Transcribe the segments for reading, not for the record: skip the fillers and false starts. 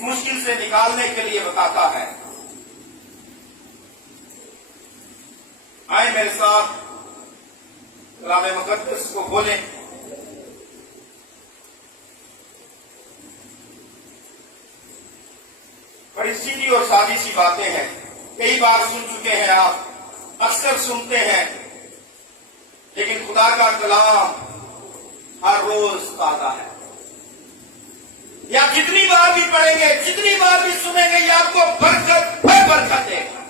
مشکل سے نکالنے کے لیے بتاتا ہے۔ آئے میرے ساتھ کلام مقدس کو کھولیں۔ بڑی سیدھی اور سادی سی باتیں ہیں، کئی بار سن چکے ہیں آپ، اکثر سنتے ہیں، لیکن خدا کا کلام ہر روز تازہ ہے۔ یا جتنی بار بھی پڑھیں گے، جتنی بار بھی سنیں گے، یہ آپ کو برکت پر برکت دے گا،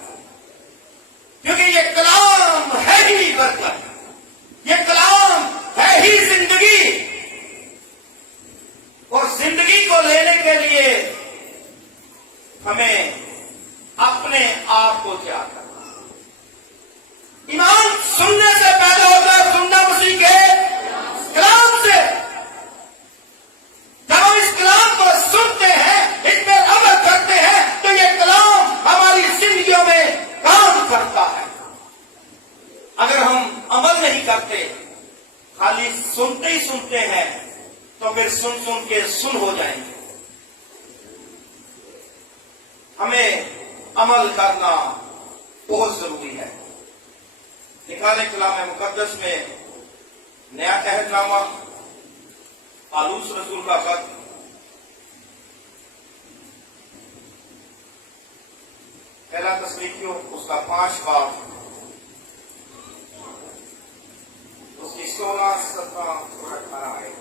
کیونکہ یہ کلام ہے ہی برکت، یہ کلام ہے ہی زندگی، اور زندگی کو لینے کے لیے ہمیں اپنے آپ کو تیار کرنا۔ ایمان سننے سے پیدا ہوتا ہے، سننا مسیح کے کلام سے۔ جب ہم اس کلام کو سنتے ہیں، اس پہ عمل کرتے ہیں، تو یہ کلام ہماری زندگیوں میں کام کرتا ہے۔ اگر ہم عمل نہیں کرتے، خالی سنتے ہی سنتے ہیں، تو پھر سن سن کے سن ہو جائیں گے۔ ہمیں عمل کرنا بہت ضروری ہے۔ نکالے کلام مقدس میں نیا عہد نامہ، پالوس رسول کا خط، پہلا تسلیکیوں اس کا 5 باب، اس کی 16، 17 اور 18 ہے۔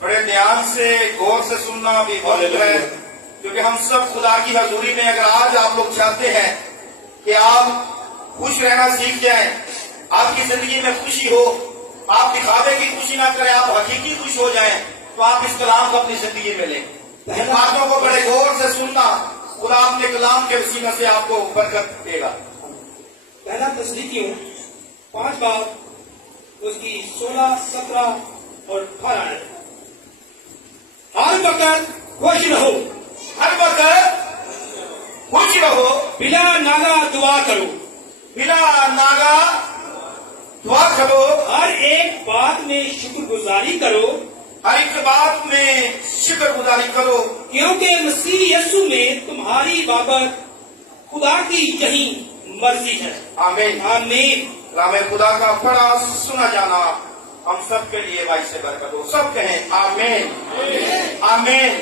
بڑے دھیان سے، غور سے سننا بھی بہت ہے، کیونکہ ہم سب خدا کی حضوری میں اگر آج آپ لوگ چاہتے ہیں کہ آپ خوش رہنا سیکھ جائیں، آپ کی زندگی میں خوشی ہو، آپ دکھاوے کی خوشی نہ کریں، آپ حقیقی خوش ہو جائیں، تو آپ اس کلام کو اپنی زندگی میں لیں۔ ان باتوں کو بڑے غور سے سننا، خدا اپنے کلام کے وسیلہ سے آپ کو برکت دے گا۔ پہلا تسلیکیوں 5 باب، اس کی 16، 17 اور 18 ہے۔ ہر وقت خوش رہو، ہر وقت خوش رہو، بلا ناگا دعا کرو، بلا ناگا دعا کرو، ہر ایک بات میں شکر گزاری کرو، ہر ایک بات میں شکر گزاری کرو، کیونکہ مسیح یسوع میں تمہاری بابت خدا کی یہی مرضی ہے۔ آمین۔ آمین۔ کلام خدا کا پڑھا سنا جانا ہم سب کے لیے باعث برکت ہو۔ سب کہیں آمین، آمین،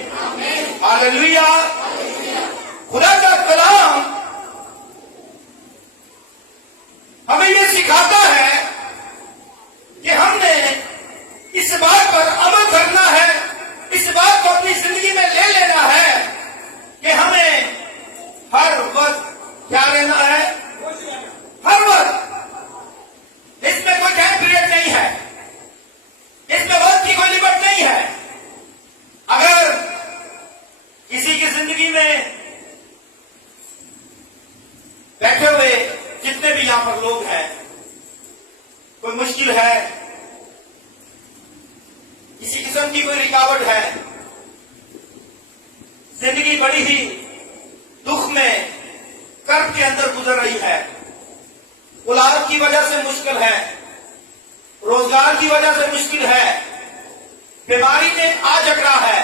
ہاللویا۔ خدا کا کلام ہمیں یہ سکھاتا ہے کہ ہم نے اس بات پر عمل کرنا ہے، اس بات کو اپنی زندگی میں لے لینا ہے کہ ہمیں ہر وقت کیا رہنا ہے، ہر وقت۔ اس میں کوئی ٹائم پیریڈ نہیں ہے، اس میں وقت کی کوئی لمٹ نہیں ہے۔ اگر کسی کی زندگی میں بیٹھے ہوئے جتنے بھی یہاں پر لوگ ہیں، کوئی مشکل ہے، کسی قسم کی کوئی رکاوٹ ہے، زندگی بڑی ہی دکھ میں، کرب کے اندر گزر رہی ہے، اولاد کی وجہ سے مشکل ہے، روزگار کی وجہ سے مشکل ہے، بیماری میں آ جکڑا ہے،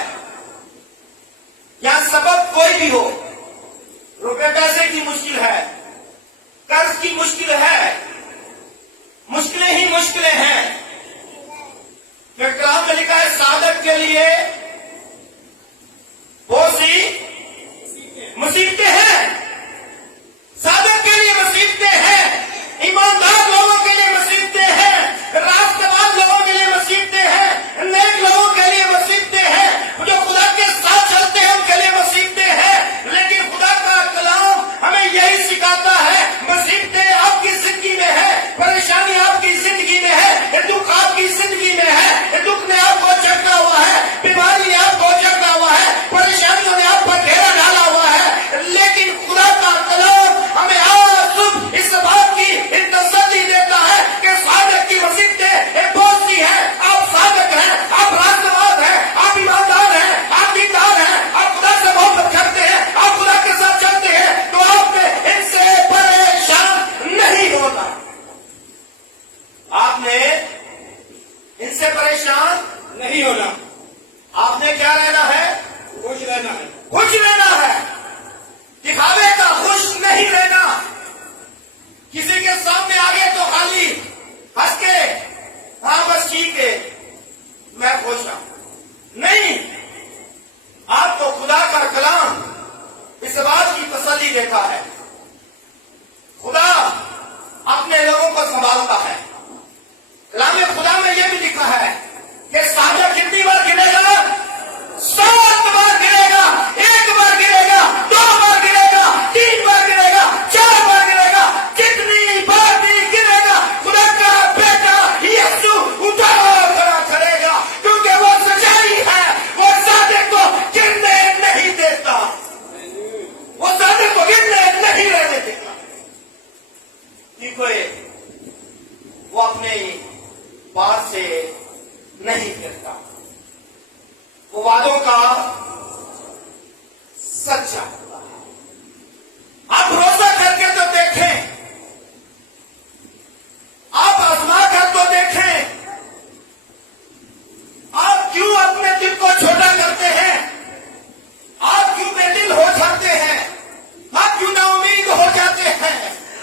یا سبب کوئی بھی ہو، روپے پیسے کی مشکل ہے، قرض کی مشکل ہے، مشکلیں ہی مشکلیں ہیں۔ پھر کلام میں لکھا ہے سعادت کے لیے بہت سی مصیبتیں ہیں، سعادت کے لیے مصیبتیں ہیں، ایماندار لوگوں کے لیے مصیبتیں ہیں، راست باز لوگوں کے لیے مصیبتیں ہیں، نیک لوگوں کے لیے مصیبتیں ہیں، جو خدا کے ساتھ چلتے ہیں ان کے لیے مصیبتیں ہیں۔ لیکن خدا کا کلام ہمیں یہی سکھاتا ہے، مصیبتیں آپ کی زندگی میں ہے، پریشانی آپ کی زندگی میں ہے، دکھ آپ کی زندگی میں ہے، دکھ نے آپ کو چڑھا ہوا ہے، بیماری آپ نے ان سے پریشان نہیں ہونا، آپ نے کیا رہنا ہے؟ خوش رہنا ہے۔ خوش رہنا ہے، دکھاوے کا خوش نہیں رہنا۔ کسی کے سامنے آگے تو خالی ہنس کے ہاں بس ٹھیک ہے میں خوش ہوں، نہیں، آپ کو خدا کا کلام اس بات کی تسلی دیتا ہے، خدا اپنے لوگوں کو سنبھالتا ہے۔ کلام خدا میں یہ بھی لکھا ہے کہ ساجد کتنی بار گرے گا؟ 7 بار گرے گا، 1 بار گرے گا، 2 بار گرے گا، 3 بار گرے گا، 4 بار گرے گا، جتنی بار بھی گرے گا خدا کا بیٹا یسوع اٹھا کھڑا کرے گا، کیونکہ وہ سچائی ہے، وہ صادق کو گرنے نہیں دیتا، وہ صادق کو گرنے نہیں رہنے دیتا، کیونکہ وہ اپنے بات سے نہیں کرتا، وہ وعدوں کا سچا ہوتا ہے۔ آپ بھروسہ کر کے تو دیکھیں، آپ آزما کر تو دیکھیں، آپ کیوں اپنے دل کو چھوٹا کرتے ہیں؟ آپ کیوں بے دل ہو جاتے ہیں؟ آپ کیوں نا امید ہو جاتے ہیں؟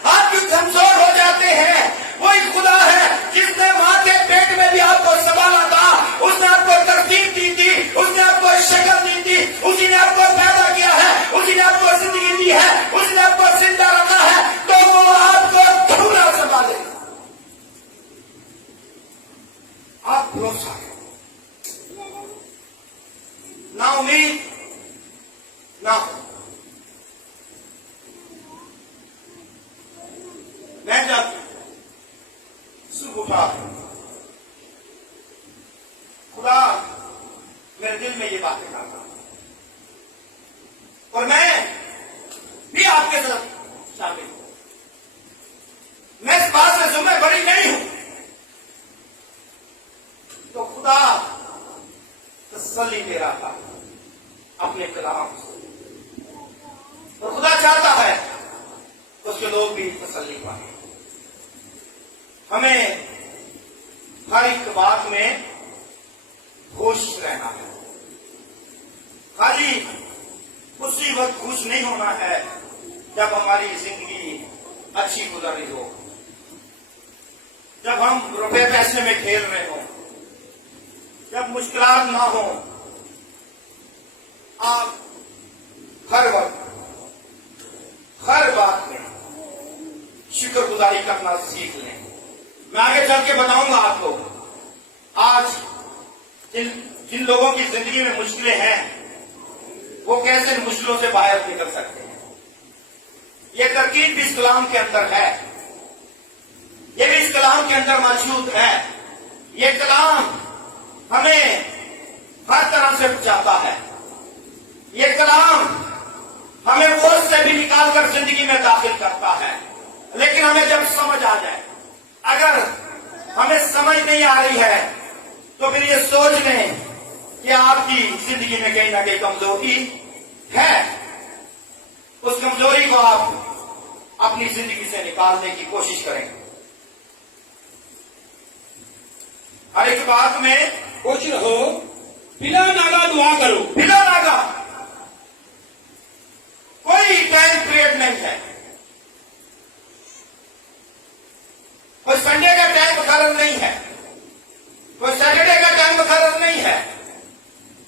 آپ کیوں کمزور ہو جاتے ہیں؟ وہی خدا ہے جس نے ماں کے پیٹ میں بھی آپ کو سنبھالا تھا، اس نے آپ کو ترتیب دی تھی، اس نے آپ کو شکل دی تھی، اسی نے آپ کو پیدا کیا ہے، اسی نے آپ کو زندگی دی ہے، اسی نے آپ کو زندہ رکھا ہے، تو وہ آپ کو تھوڑا سنبھالے گا۔ آپ بھروسہ کریں، نا امید نہ ہو۔ میں جب صبح اٹھا خدا میرے دل میں یہ باتیں کرتا اور میں بھی آپ کے ساتھ شامل ہوں، میں اس بات سے ذمہ بری نہیں ہوں، تو خدا تسلی دے رہا تھا اپنے کلام سے، اور خدا چاہتا ہے اس کے لوگ بھی تسلی پائیں۔ ہمیں ہر ایک بات میں خوش رہنا ہے، خالی اسی وقت خوش نہیں ہونا ہے جب ہماری زندگی اچھی گزر رہی ہو، جب ہم روپے پیسے میں کھیل رہے ہوں، جب مشکلات نہ ہوں۔ آپ ہر وقت ہر بات میں شکر گزاری کرنا سیکھ لیں۔ میں آگے چل کے بتاؤں گا آپ کو آج جن لوگوں کی زندگی میں مشکلیں ہیں وہ کیسے ان مشکلوں سے باہر نکل سکتے ہیں۔ یہ ترکیب بھی اس کلام کے اندر ہے، یہ بھی اس کلام کے اندر موجود ہے۔ یہ کلام ہمیں ہر طرح سے بچاتا ہے، یہ کلام ہمیں بوجھ سے بھی نکال کر زندگی میں داخل کرتا ہے، لیکن ہمیں جب سمجھ آ جائے، اگر ہمیں سمجھ نہیں آ رہی ہے تو پھر یہ سوچ لیں کہ آپ کی زندگی میں کہیں نہ کہیں کمزوری ہے، اس کمزوری کو آپ اپنی زندگی سے نکالنے کی کوشش کریں۔ ہر ایک بات میں خوش رہو، بلا ناگا دعا کرو۔ بلا ناگا کوئی ٹائم پیریڈ نہیں ہے، کوئی سنڈے کا ٹائم مقرر نہیں ہے، کوئی سیٹرڈے کا ٹائم مقرر نہیں ہے،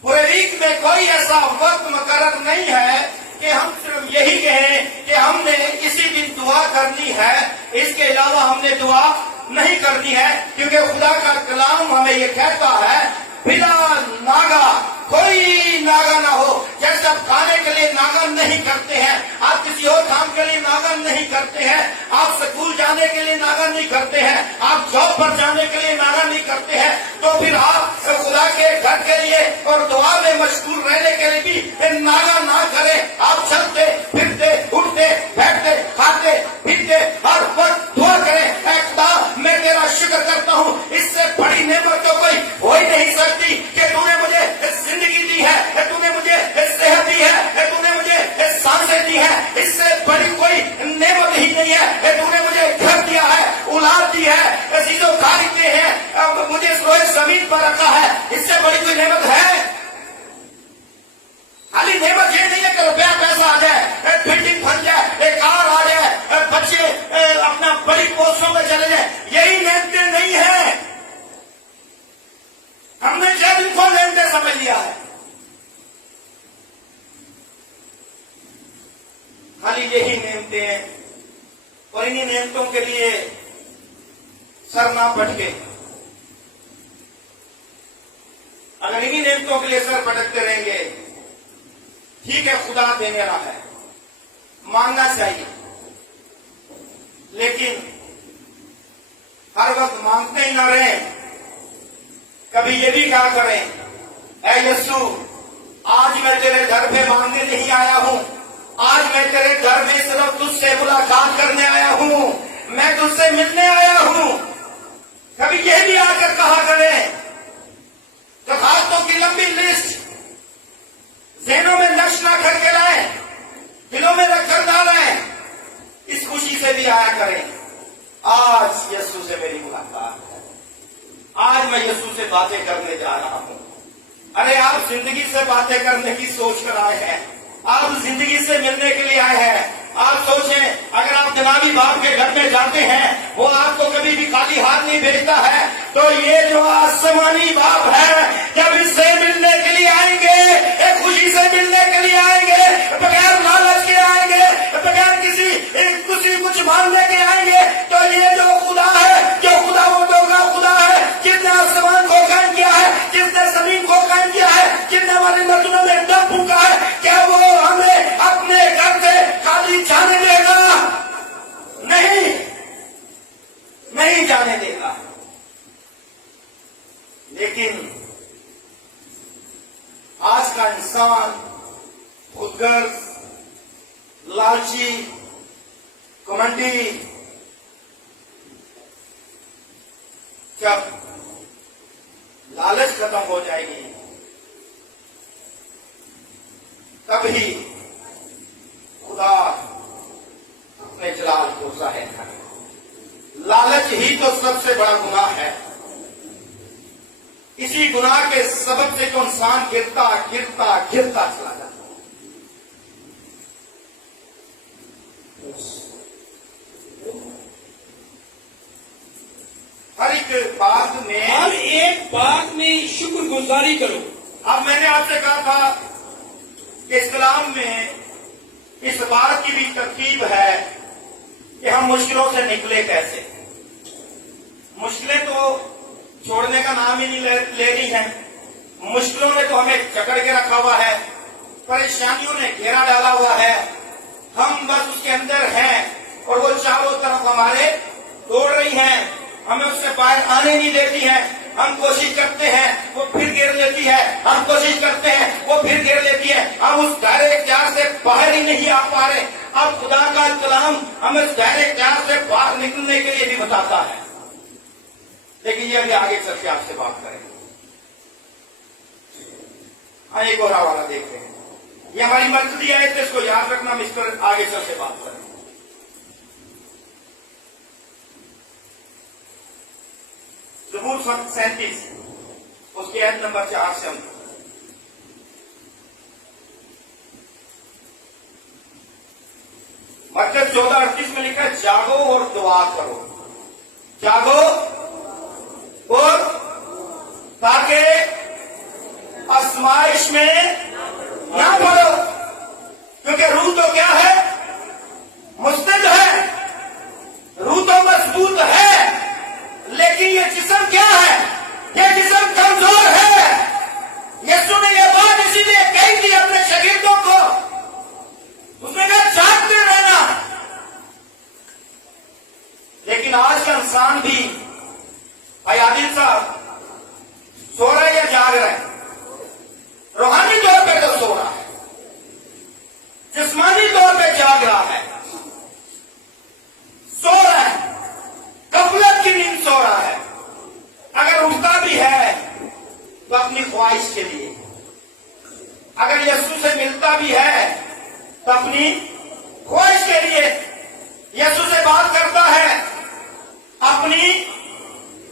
پورے ویک میں کوئی ایسا وقت مقرر نہیں ہے کہ ہم صرف یہی کہیں کہ ہم نے اسی دن دعا کرنی ہے، اس کے علاوہ ہم نے دعا نہیں کرنی ہے، کیونکہ خدا کا کلام ہمیں یہ کہتا ہے بلا ناگا کوئی ناگا نہ ہو۔ جیسے آپ کھانے کے لیے ناگا نہیں کرتے ہیں، آپ کسی اور کام کے لیے ناگا نہیں کرتے ہیں، آپ سکول جانے کے لیے ناگا نہیں کرتے ہیں، آپ جاب پر جانے کے لیے ناگا نہیں کرتے ہیں، تو پھر آپ خدا کے گھر کے لیے اور دعا میں مشغول رہنے کے لیے بھی ناگا نہ کریں۔ آپ چلتے پھرتے اٹھتے بیٹھتے کھاتے پیتے ہر وقت دعا کریں، اے خدا میں تیرا شکر کرتا ہوں، اس سے بڑی نعمت تو کوئی ہو ہی نہیں سکتی کہ تو نے مجھے زندگی دی ہے، تو نے مجھے صحت دی ہے، تو نے مجھے سانسیں دی ہے، اس سے بڑی کوئی نعمت ہی نہیں ہے۔ تو نے مجھے گھر دیا ہے، اولاد دی ہے، عزیز و خارج پر رکھا ہے، اس سے بڑی کوئی نعمت ہے؟ خالی نعمت یہ نہیں ہے کہ روپیہ پیسہ آ جائے، بلڈنگ بن جائے، ایک کار آ جائے، بچے اپنا بڑی پوسٹوں پہ چلے جائیں، یہی نعمتیں نہیں ہیں۔ ہم نے جب ان کو نعمتیں سمجھ لیا ہے، خالی یہی نعمتیں ہیں، اور انہی نعمتوں کے لیے سر نہ پٹکے۔ اگر انہی نعمتوں کے لیے سر پٹکتے رہیں گے، ٹھیک ہے خدا دینے رہا ہے، مانگنا چاہیے، لیکن ہر وقت مانگتے ہی نہ رہیں۔ کبھی یہ بھی کہا کریں، اے یسوع آج میں تیرے گھر پہ مانگنے نہیں آیا ہوں، آج میں تیرے گھر میں صرف تجھ سے ملاقات کرنے آیا ہوں، میں تجھ سے ملنے آیا ہوں۔ کبھی یہ بھی آ کر کہا کریں، درخواستوں کی لمبی لسٹ ذہنوں میں نقش نہ کر کے لائیں، دلوں میں رکھ کر نہ لائیں، اس خوشی سے بھی آیا کریں، آج یسوع سے میری ملاقات ہے، آج میں یسوع سے باتیں کرنے جا رہا ہوں۔ ارے آپ زندگی سے باتیں کرنے کی سوچ کر آئے ہیں، آپ زندگی سے ملنے کے لیے آئے ہیں۔ آپ سوچیں، اگر آپ جنابی باپ کے گھر میں جاتے ہیں، وہ آپ کو کبھی بھی خالی ہاتھ نہیں بھیجتا ہے، تو یہ جو آسمانی باپ ہے جب اس سے ملنے کے لیے آئیں گے، ایک خوشی سے ملنے کے لیے آئیں گے، بغیر لالچ کے آئیں گے، بغیر کسی کچھ مانگنے کے آئیں گے، تو یہ جو خدا ہے، جو خدا وہ کا خدا ہے، جس نے آسمان کو قائم کیا ہے، جس نے زمین کو قائم کیا ہے، جس نے ہماری مردوں میں دم پھونکا ہے، کیا وہ ہمیں اپنے گھر سے خالی جانے دے گا؟ نہیں جانے دے گا۔ لیکن آج کا انسان خود غرض، لالچی، کمنڈی، جب لالچ ختم ہو جائے گی تبھی خدا اپنے جلال کو ظاہر کرے۔ لالچ ہی تو سب سے بڑا گناہ ہے، اسی گناہ کے سبب سے تو انسان گرتا چلا جاتا ہے۔ ہر ایک بات میں شکر گزاری کرو۔ اب میں نے آپ سے کہا تھا کہ اسلام میں اس بات کی بھی ترتیب ہے کہ ہم مشکلوں سے نکلے کیسے۔ مشکلیں تو چھوڑنے کا نام ہی نہیں لے رہی ہیں، مشکلوں نے تو ہمیں جکڑ کے رکھا ہوا ہے، پریشانیوں نے گھیرا ڈالا ہوا ہے، ہم بس اس کے اندر ہیں اور وہ چاروں طرف ہمارے دوڑ رہی ہیں، ہمیں اس سے باہر آنے نہیں دیتی ہیں۔ ہم کوشش کرتے ہیں وہ پھر گھیر لیتی ہے، ہم کوشش کرتے ہیں وہ پھر گھیر لیتی ہے، ہم اس دائرے اختیار سے باہر ہی نہیں آ پا رہے۔ اب خدا کا کلام ہمیں اس دائرے اختیار سے باہر نکلنے کے لیے بھی بتاتا ہے، لیکن یہ ابھی آگے چل کے آپ سے بات کریں گے۔ ہاں ایک اور حوالہ دیکھتے ہیں، یہ ہماری مرکزی آیت ہے، اس کو یاد رکھنا، ہم اس پر آگے چل کے بات کریں گے۔ زبور 37 اس کی آیت نمبر 4 سے ہم مرکز 14:38 میں لکھا ہے، جاگو اور دعا کرو، جاگو اور تاکہ آزمائش میں نہ پڑو، کیونکہ روح تو کیا ہے؟ مستد ہے، روح تو مضبوط ہے، لیکن یہ جسم کیا ہے؟ یہ جسم کمزور ہے۔ یسوع نے یہ بات اسی لیے کہی تھی اپنے شاگردوں کو، اس نے کہا جاگتے رہنا۔ لیکن آج کا انسان بھی عادل صاحب سو رہا ہے یا جاگ رہا ہے؟ روحانی طور پہ تو سو رہا ہے، جسمانی طور پہ جاگ رہا ہے، سو رہا ہے، غفلت کی نیند سو رہا ہے۔ اگر اٹھتا بھی ہے تو اپنی خواہش کے لیے، اگر یسوع سے ملتا بھی ہے تو اپنی خواہش کے لیے، یسوع سے بات کرتا ہے اپنی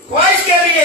خواہش کے لیے۔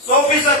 100%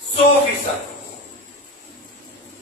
100%।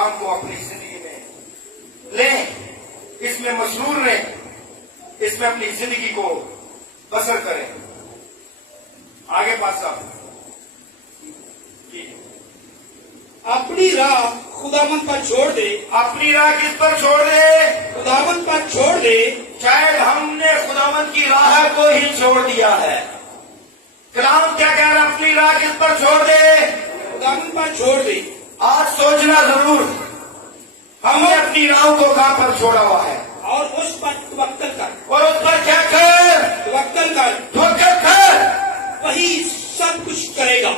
کلام کو اپنی زندگی میں لیں، اس میں مشہور رہیں، اس میں اپنی زندگی کو بسر کریں. آگے پاس صاحب جی. اپنی راہ خداوند پر چھوڑ دے. اپنی راہ کس پر چھوڑ دے؟ خداوند پر چھوڑ دے. شاید ہم نے خداوند کی راہ کو ہی چھوڑ دیا ہے. کلام کیا کہہ رہا ہے؟ اپنی راہ کس پر چھوڑ دے؟ خداوند پر چھوڑ دے. آج سوچنا ضرور ہم نے اپنی راہ کو کہاں پر چھوڑا ہوا ہے، اور اس پر توکل کر. اور اس پر کیا کر؟ توکل کر. توکل کر. وہی سب کچھ کرے گا.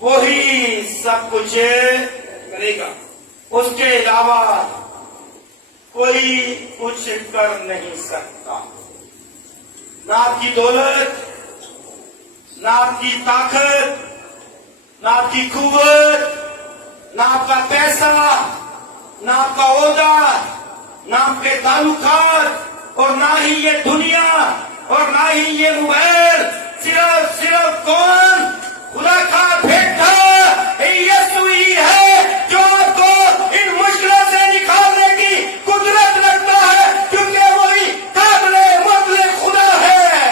وہی سب کچھ کرے گا. اس کے علاوہ کوئی کچھ کر نہیں سکتا. نہ آپ کی دولت، نہ آپ کی طاقت، نہ آپ کی قوت، نہ آپ کا پیسہ، نہ آپ کا عہدہ، نہ آپ کے تعلقات، اور نہ ہی یہ دنیا، اور نہ ہی یہ موبائل. صرف کون؟ خدا کا بیٹا یسوع ہی ہے جو آپ کو ان مشکلوں سے نکالنے کی قدرت رکھتا ہے، کیونکہ وہی قابل مطلق خدا ہے.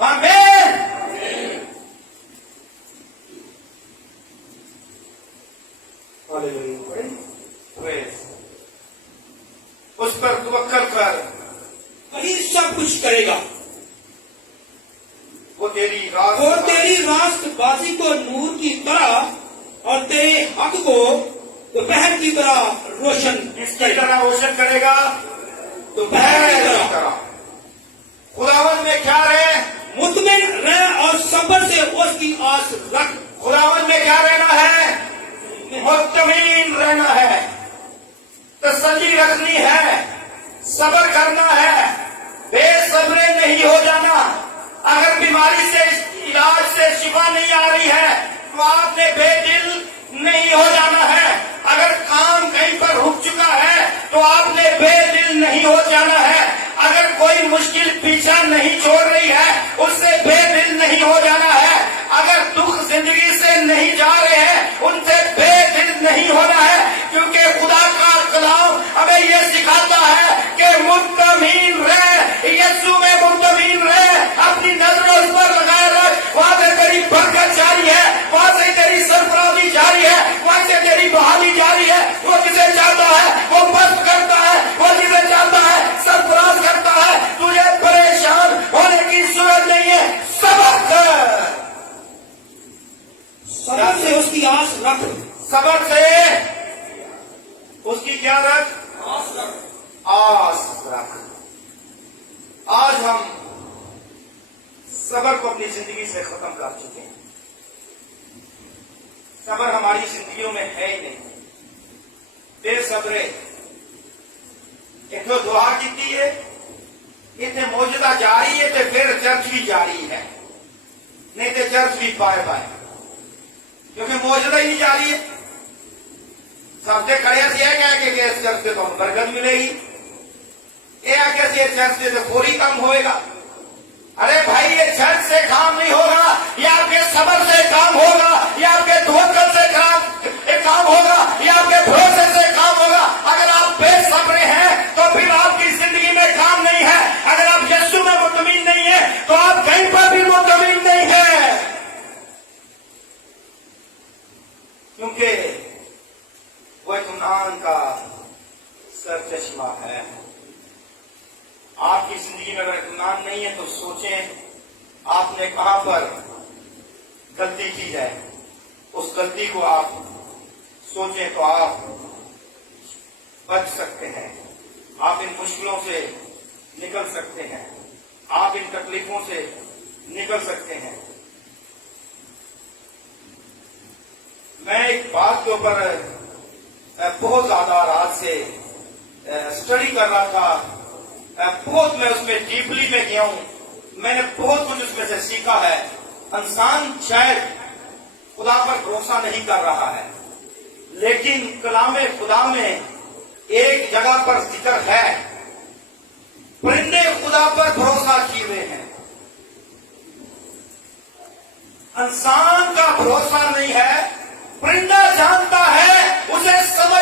آمین. اس پر توکل کر. وہی سب کچھ کرے گا. وہ تیری وہ تیری راست بازی کو نور کی طرح اور تیرے حق کو دوپہر کی طرح روشن اس کی طرح روشن کرے گا. دوپہر کی طرح. طرح خداوند میں کیا رہے؟ مطمئن رہ اور صبر سے اس کی آس رکھ. خداوند میں کیا رہنا ہے؟ مطمئن رہنا ہے، تسلی رکھنی ہے، صبر کرنا ہے، بے صبرے نہیں ہو جانا. اگر بیماری سے علاج سے شفا نہیں آ رہی ہے تو آپ نے بے دل نہیں ہو جانا ہے. اگر کام کہیں پر رک چکا ہے تو آپ نے بے دل نہیں ہو جانا ہے. اگر کوئی مشکل پیچھا نہیں چھوڑ رہی ہے اس سے بے دل نہیں ہو جانا ہے. اگر دکھ زندگی سے نہیں جا رہے ہیں ان سے بے دل نہیں ہونا ہے، کیونکہ خدا کا کلام ہمیں یہ سکھاتا ہے کہ مطمئن رہ، یسوع میں مطمئن رہ، اپنی نظر اس پر لگائے رکھ. وہاں سے تیری برکت جاری ہے، وہاں سے تیری سرفرازی جاری ہے، وہاں سے تیری بحالی جاری ہے. وہ جسے چاہتا ہے وہ بست کرتا ہے، وہ جسے چاہتا ہے سرفراز کرتا ہے. تجھے پریشان ہونے کی ضرورت نہیں ہے. صبر کر. صبر سے اس کی آس رکھ. صبر سے اس کی کیا رکھ؟ آس رکھ. آج ہم صبر کو اپنی زندگی سے ختم کر چکے ہیں. صبر ہماری زندگیوں میں ہے ہی نہیں. بے صبرے ایک تو دعا کی ہے، اتنے موجودہ جاری ہے تو پھر چرچ بھی جاری ہے، نہیں تو چرچ بھی بائے بائے، کیونکہ موجودہ ہی نہیں جاری ہے. سب سے کھڑے سے یہ کہہ کہ اس چرچ سے تو ہم برکت ملے گی، یہ کیسے یہ چرچ سے تو پوری کام ہوئے گا. ارے بھائی یہ چرچ سے کام نہیں ہوگا، یہ آپ کے صبر سے کام ہوگا، یہ آپ کے توکل سے کام ہوگا، یہ آپ کے بھروسے سے کام ہوگا. اگر آپ بے صبر ہیں تو پھر آپ کی زندگی میں کام نہیں ہے. اگر آپ یسوع میں مطمئن نہیں ہیں تو آپ کہیں پر بھی مطمئن نہیں ہیں، کیونکہ وہ اطمینان کا سرچشمہ ہے. آپ کی زندگی میں اگر اطمینان نہیں ہے تو سوچیں آپ نے کہاں پر غلطی کی ہے. اس غلطی کو آپ سوچیں تو آپ بچ سکتے ہیں، آپ ان مشکلوں سے نکل سکتے ہیں، آپ ان تکلیفوں سے نکل سکتے ہیں. میں ایک بات کے اوپر بہت زیادہ رات سے اسٹڈی کر رہا تھا، بہت میں اس میں ڈیپلی میں گیا ہوں، میں نے بہت کچھ اس میں سے سیکھا ہے. انسان شاید خدا پر بھروسہ نہیں کر رہا ہے، لیکن کلام خدا میں ایک جگہ پر ذکر ہے پرندے خدا پر بھروسہ کیے ہوئے ہیں. انسان کا بھروسہ نہیں ہے، پرندہ جانتا ہے، اسے سمجھ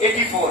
84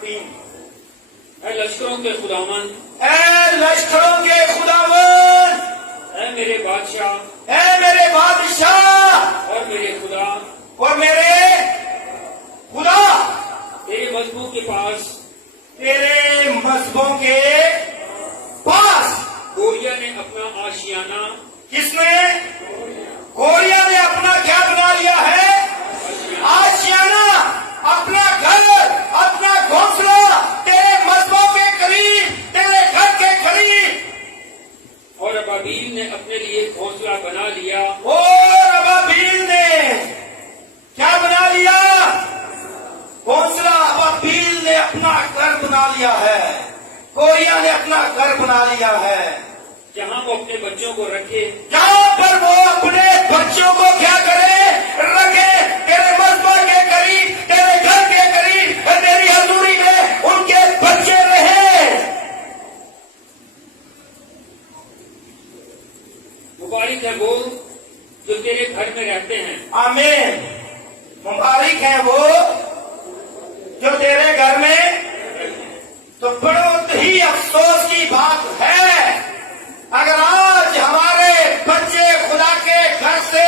3। اے لشکروں کے خداوند، اے لشکروں کے خداوند، اے میرے بادشاہ اے میرے بادشاہ اور میرے خدا، اور میرے خدا، تیرے مذہبوں کے پاس تیرے مذہبوں کے پاس گوریا نے اپنا آشیانہ، کس نے؟ گوریا نے اپنا کیا بنا لیا ہے؟ آشیانہ، اپنا گھر، اپنا گھونسلہ تیرے مذہبوں کے قریب، تیرے گھر کے قریب، اور ابابیل نے اپنے لیے گھونسلہ بنا لیا، اور ابابیل نے کیا بنا لیا؟ گھونسلہ۔ ابابیل نے اپنا گھر بنا لیا ہے، گوریا نے اپنا گھر بنا لیا ہے، جہاں وہ اپنے بچوں کو رکھے، جہاں پر وہ اپنے بچوں کو کیا کرے؟ رکھے، تیرے مذہب کے قریب، تیرے گھر کے قریب، تیری حضوری میں ان کے بچے رہے۔ مبارک ہے وہ جو تیرے گھر میں رہتے ہیں، آمین۔ مبارک ہیں وہ جو تیرے گھر میں۔ تو بہت ہی افسوس کی بات ہے اگر آج ہمارے بچے خدا کے گھر سے،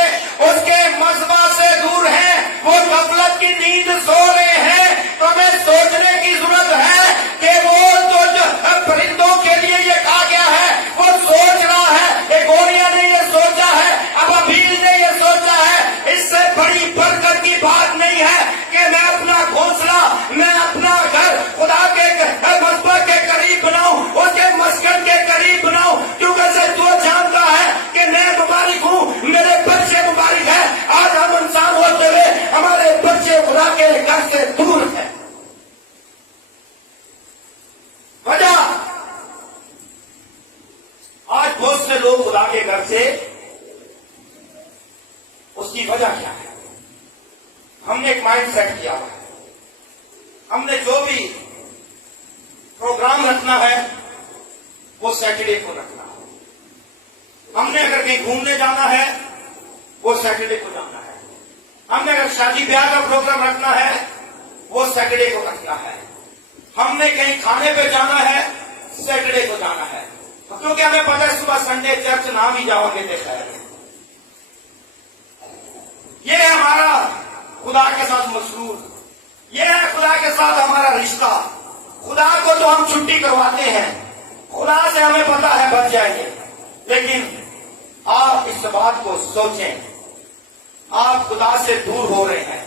اس کے مذہبہ سے دور ہیں، وہ غفلت کی نیند سو رہے ہیں، تو ہمیں سوچنے کی ضرورت ہے کہ وہ تو جو پرندوں کے لیے یہ کہا گیا ہے، وہ سوچ رہا ہے، کہ گوریا نے یہ سوچا ہے، ابابیل نے یہ سوچا ہے۔ اس سے بڑی برکت کی بات نہیں ہے کہ میں اپنا گھونسلہ، میں اپنا گھر خدا کے مذہب کے قریب بناؤں، اس کے مسکن کے قریب بناؤں، کیونکہ سے تو جانتا ہے کہ میں مبارک ہوں، میرے بچے مبارک ہیں۔ آج ہم انسان ہوتے ہوئے ہمارے بچے خدا کے گھر سے دور ہیں۔ وجہ آج بہت سے لوگ خدا کے گھر سے، اس کی وجہ کیا ہے؟ ہم نے ایک مائنڈ سیٹ کیا ہوا ہے، ہم نے جو بھی پروگرام رکھنا ہے وہ سیٹرڈے کو رکھنا ہے، ہم نے اگر کہیں گھومنے جانا ہے وہ سیٹرڈے کو جانا ہے، ہم نے اگر شادی بیاہ کا پروگرام رکھنا ہے وہ سیٹرڈے کو رکھنا ہے، ہم نے کہیں کھانے پہ جانا ہے سیٹرڈے کو جانا ہے، کیونکہ ہمیں پتہ ہے صبح سنڈے چرچ نام ہی جاؤ گے دیکھا ہے۔ یہ ہے ہمارا خدا کے ساتھ مسرور، یہ ہے خدا کے ساتھ ہمارا رشتہ۔ خدا کو تو ہم چھٹی کرواتے ہیں، خدا سے ہمیں پتا ہے بچ جائیں گے، لیکن آپ اس بات کو سوچیں، آپ خدا سے دور ہو رہے ہیں،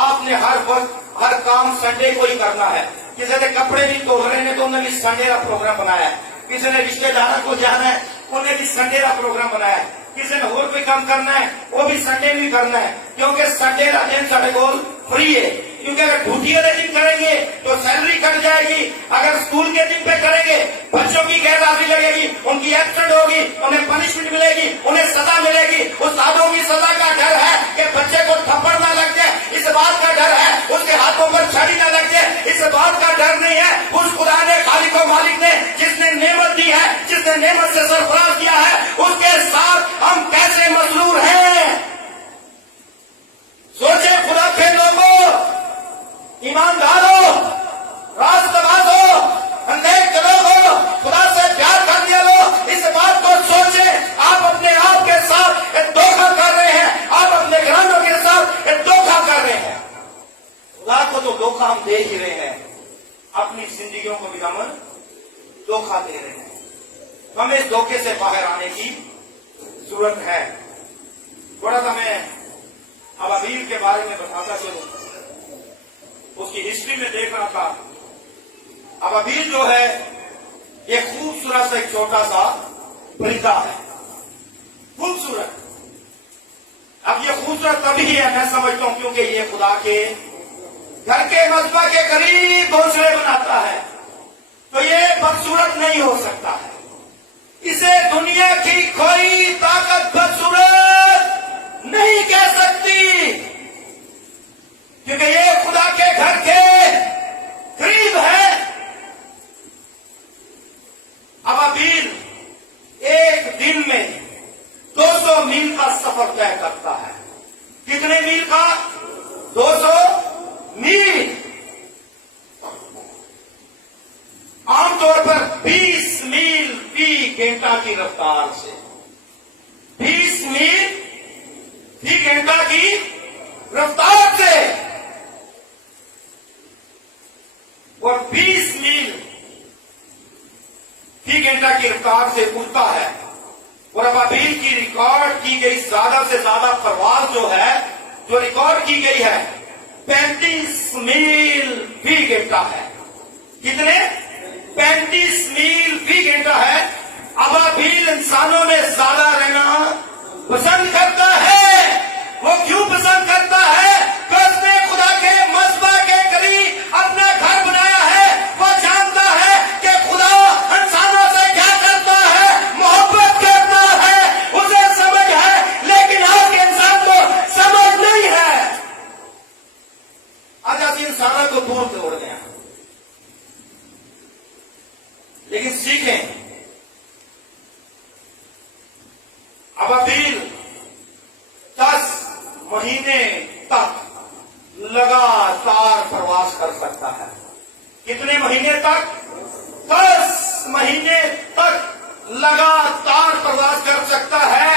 آپ نے ہر وقت ہر کام سنڈے کو ہی کرنا ہے۔ کسی نے کپڑے نہیں دھو رہے ہیں تو انہوں نے بھی سنڈے کا پروگرام بنایا ہے، کسی نے رشتے داروں کو جانا ہے انہوں نے بھی سنڈے کا پروگرام بنایا ہے، کسی نے اور کوئی کام کرنا ہے وہ بھی سنڈے بھی کرنا ہے، کیونکہ سنڈے کا دن سارے کول فری ہے۔ کیونکہ اگر ڈیوٹی والے دن کریں گے تو سیلری کٹ جائے گی، اگر اسکول کے دن پہ کریں گے بچوں کی غیر حاضری لگے گی، ان کی ایبسنٹ ہوگی، انہیں پنشمنٹ ملے گی، انہیں سزا ملے گی۔ استادوں کی سزا کا ڈر ہے کہ بچے کو تھپڑ نہ لگ جائے، اس بات کا ڈر ہے اس کے ہاتھوں پر چھڑی نہ لگ جائے، اس بات کا ڈر نہیں ہے۔ اس خدا نے، خالق و مالک نے، جس نے جیسے نعمت سے سرفراز کیا ہے اس کے ساتھ ہم کیسے مسرور ہیں؟ سوچے خدا کے لوگوں، ایمانداروں، راست بازوں، نیک لوگوں، خدا سے پیار کرنے لوگ، اس بات کو سوچیں آپ اپنے آپ کے ساتھ ایک دھوکہ کر رہے ہیں، آپ اپنے گھرانوں کے ساتھ ایک دھوکہ کر رہے ہیں۔ خدا کو تو دھوکہ ہم دے ہی رہے ہیں، اپنی زندگیوں کو بھی ہم دھوکہ دے رہے ہیں۔ ہمیں اس دھوکے سے باہر آنے کی ضرورت ہے۔ تھوڑا سا میں ابابیل کے بارے میں بتاتا چلوں، اس کی ہسٹری میں دیکھ رہا تھا۔ ابابیل جو ہے یہ خوبصورت سا ایک چھوٹا سا پرندہ ہے، خوبصورت۔ اب یہ خوبصورت تبھی ہے میں سمجھتا ہوں کیونکہ یہ خدا کے گھر کے مذبح کے قریب گھونسلے بناتا ہے، تو یہ بدصورت نہیں ہو سکتا ہے۔ اسے دنیا کی کوئی طاقت بدصورت نہیں کہہ سکتی، کیونکہ یہ خدا کے گھر کے قریب ہے۔ ابابیل ایک دن میں 200 میل کا سفر طے کرتا ہے۔ کتنے میل کا؟ 200 میل۔ عام طور پر 20 میل فی گھنٹہ کی رفتار سے، 20 میل فی گھنٹہ کی رفتار سے، اور 20 میل فی گھنٹہ کی رفتار سے اڑتا ہے۔ اور ابابیل کی ریکارڈ کی گئی زیادہ سے زیادہ پرواز جو ہے، جو ریکارڈ کی گئی ہے 35 میل فی گھنٹہ ہے۔ کتنے؟ 35 میل فی گھنٹہ ہے۔ ابابیل انسانوں میں زیادہ رہنا پسند کرتا ہے۔ وہ کیوں پسند کرتا ہے؟ کہ اس نے خدا کے مذبح کے قریب اپنا گھر بنایا ہے۔ وہ جانتا ہے کہ خدا انسانوں سے کیا کرتا ہے، محبت کرتا ہے، اسے سمجھ ہے، لیکن آج کے انسان کو سمجھ نہیں ہے۔ آج آپ انسانوں کو دور توڑ دیں، لیکن سیکھیں۔ ابابیل 10 مہینے تک لگاتار پرواز کر سکتا ہے۔ کتنے مہینے تک؟ 10 مہینے تک لگاتار پرواز کر سکتا ہے،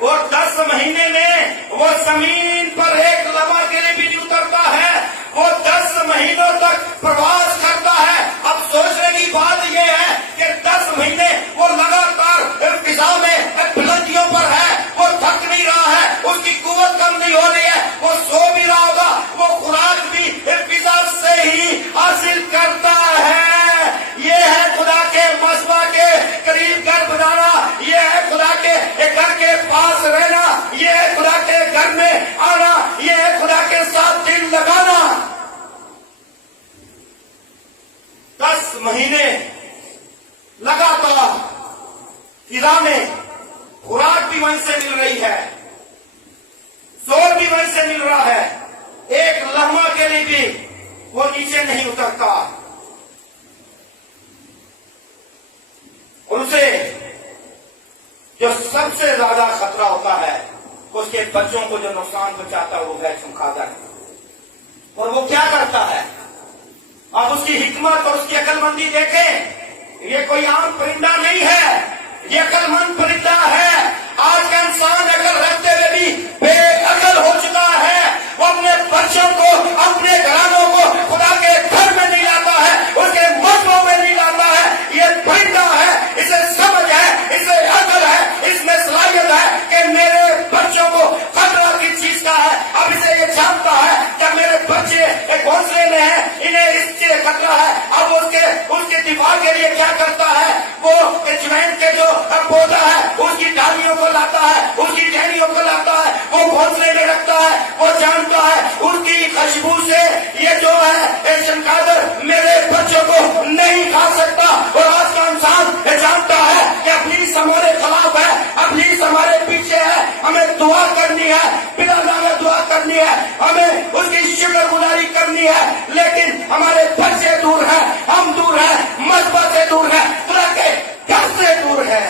اور 10 مہینے میں وہ زمین پر ایک لمحہ کے لیے بھی نہیں اترتا ہے۔ وہ 10 مہینوں تک پرواز کرتا ہے۔ اب سوچنے کی بات یہ ہے کہ 10 مہینے وہ لگاتار فضا میں بلندیوں پر ہے، وہ تھک نہیں رہا ہے، اس کی قوت کم نہیں ہو رہی ہے، وہ سو بھی رہا ہوگا، وہ خوراک بھی فضا سے ہی حاصل کرتا ہے۔ یہ ہے خدا کے مذبح کے قریب گھر بنانا، یہ ہے خدا کے گھر کے پاس رہنا، یہ ہے خدا کے گھر میں آنا، یہ ہے خدا کے ساتھ دل لگانا۔ 10 مہینے لگاتار فضا میں، خوراک بھی وہیں سے مل رہی ہے، زور بھی وہیں سے مل رہا ہے، ایک لمحہ کے لیے بھی وہ نیچے نہیں اترتا۔ اور اسے جو سب سے زیادہ خطرہ ہوتا ہے، اس کے بچوں کو جو نقصان پہنچاتا ہے، وہ ہے چمگادڑ۔ اور وہ کیا کرتا ہے؟ آپ اس کی حکمت اور اس کی عقل مندی دیکھیں۔ یہ کوئی عام پرندہ نہیں ہے، یہ عقل مند پرندہ ہے۔ آج کا انسان عقل رکھتے ہوئے بھی بے عقل ہو چکا ہے۔ وہ اپنے بچوں کو، اپنے گھرانوں کو خدا کے گھر میں نہیں لاتا ہے، اس کے مذہبوں میں نہیں لاتا ہے۔ یہ پرندہ ہے، اسے سمجھ ہے، اسے عقل ہے، اس میں صلاحیت ہے کہ میرے بچوں کو خطرہ کس چیز کا ہے۔ اب اسے یہ جانتا ہے کہ میرے بچے ایک گھونسلے میں ہیں، انہیں اس سے خطرہ ہے۔ اب اس کے دفاع کے لیے کیا کرتا ہے؟ وہ اجوین کے جو پودا ہے اس کی ڈالیوں کو لاتا ہے، اس کی ٹہنیوں کو لاتا ہے، وہ گھونسلے میں رکھتا ہے۔ وہ جانتا ہے اس کی خوشبو سے یہ جو ہے چمگادڑ میرے بچوں کو نہیں کھا سکتا۔ اور آج کا انسان جانتا ہے کہ ابلیس ہمارے خلاف ہے، ابلیس ہمارے پیچھے ہے، ہمیں دعا کرنی ہے، بلا نام دعا کرنی ہے، ہمیں اس کی شکر گزاری کرنی ہے، لیکن ہمارے بچے دور ہیں، ہم دور ہیں، مذہب سے دور ہیں، خدا کے گھر سے دور ہیں۔